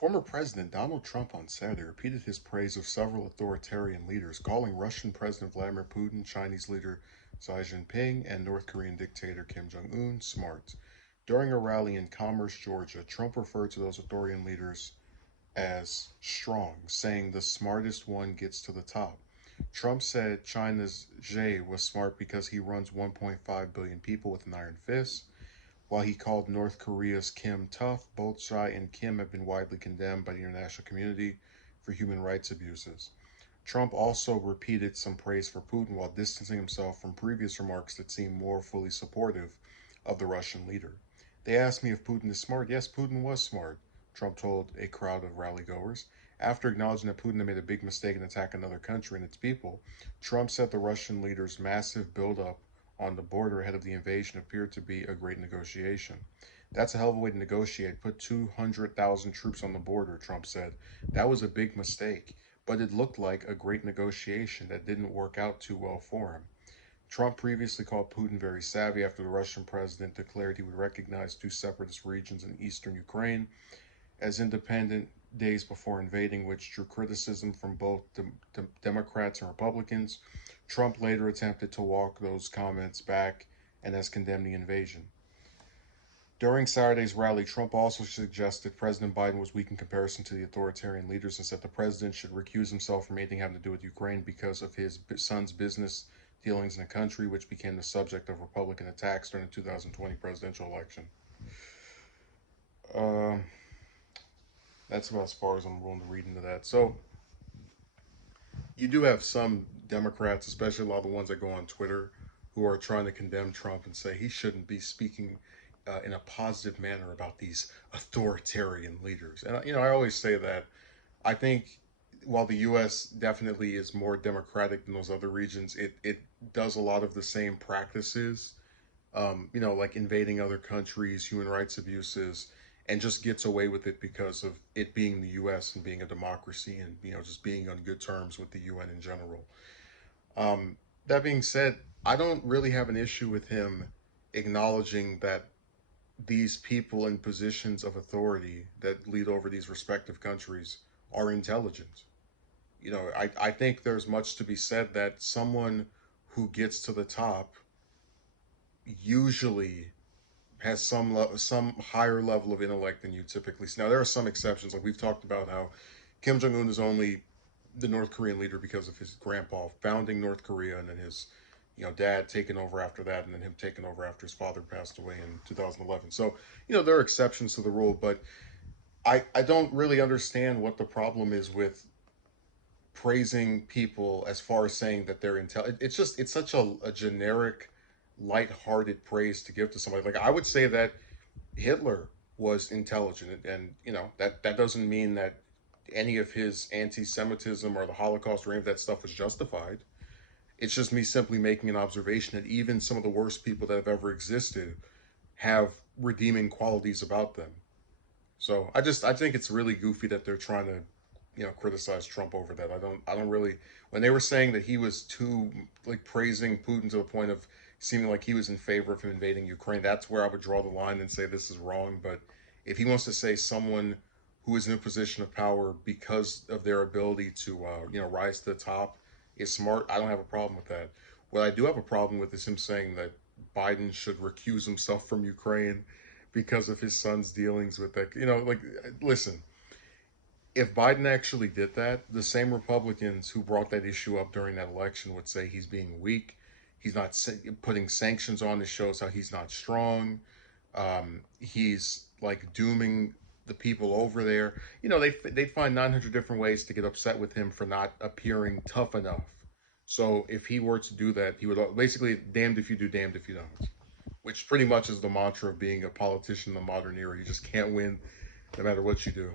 Former President Donald Trump on Saturday repeated his praise of several authoritarian leaders, calling Russian President Vladimir Putin, Chinese leader Xi Jinping, and North Korean dictator Kim Jong-un smart. During a rally in Commerce, Georgia, Trump referred to those authoritarian leaders as strong, saying the smartest one gets to the top. Trump said China's Xi was smart because he runs 1.5 billion people with an iron fist. While he called North Korea's Kim tough, both Xi and Kim have been widely condemned by the international community for human rights abuses. Trump also repeated some praise for Putin while distancing himself from previous remarks that seemed more fully supportive of the Russian leader. They asked me if Putin is smart. Yes, Putin was smart, Trump told a crowd of rally goers. After acknowledging that Putin had made a big mistake in attacking another country and its people, Trump said the Russian leader's massive buildup on the border ahead of the invasion appeared to be a great negotiation. That's a hell of a way to negotiate. Put 200,000 troops on the border, Trump said. That was a big mistake, but it looked like a great negotiation that didn't work out too well for him. Trump previously called Putin very savvy after the Russian president declared he would recognize two separatist regions in eastern Ukraine as independent days before invading, which drew criticism from both Democrats and Republicans. Trump later attempted to walk those comments back and has condemned the invasion. During Saturday's rally, Trump also suggested President Biden was weak in comparison to the authoritarian leaders and said the president should recuse himself from anything having to do with Ukraine because of his son's business dealings in the country, which became the subject of Republican attacks during the 2020 presidential election. Uh, that's about as far as I'm willing to read into that. So, you do have some Democrats, especially a lot of the ones that go on Twitter, who are trying to condemn Trump and say he shouldn't be speaking in a positive manner about these authoritarian leaders. And I always say that I think while the U.S. definitely is more democratic than those other regions, it does a lot of the same practices. Like invading other countries, human rights abuses, and just gets away with it because of it being the U.S. and being a democracy and just being on good terms with the UN in general. That being said, I don't really have an issue with him acknowledging that these people in positions of authority that lead over these respective countries are intelligent. I think there's much to be said that someone who gets to the top usually has some higher level of intellect than you typically see. Now there are some exceptions, like we've talked about how Kim Jong Un is only the North Korean leader because of his grandpa founding North Korea, and then his dad taking over after that, and then him taking over after his father passed away in 2011. So there are exceptions to the rule, but I don't really understand what the problem is with praising people as far as saying that they're intelligent. It's such a generic, light-hearted praise to give to somebody. Like I would say that Hitler was intelligent, and that doesn't mean that any of his anti-Semitism or the Holocaust or any of that stuff was justified. It's just me simply making an observation that even some of the worst people that have ever existed have redeeming qualities about them. So I think it's really goofy that they're trying to criticize Trump over that. I don't really, when they were saying that he was too like praising Putin to the point of seeming like he was in favor of him invading Ukraine, that's where I would draw the line and say this is wrong. But if he wants to say someone who is in a position of power because of their ability to rise to the top is smart, I don't have a problem with that. What I do have a problem with is him saying that Biden should recuse himself from Ukraine because of his son's dealings with that. Listen, if Biden actually did that, the same Republicans who brought that issue up during that election would say he's being weak. He's not putting sanctions on. It shows how he's not strong. He's like dooming the people over there. They'd find 900 different ways to get upset with him for not appearing tough enough. So if he were to do that, he would basically damned if you do, damned if you don't. Which pretty much is the mantra of being a politician in the modern era. You just can't win no matter what you do.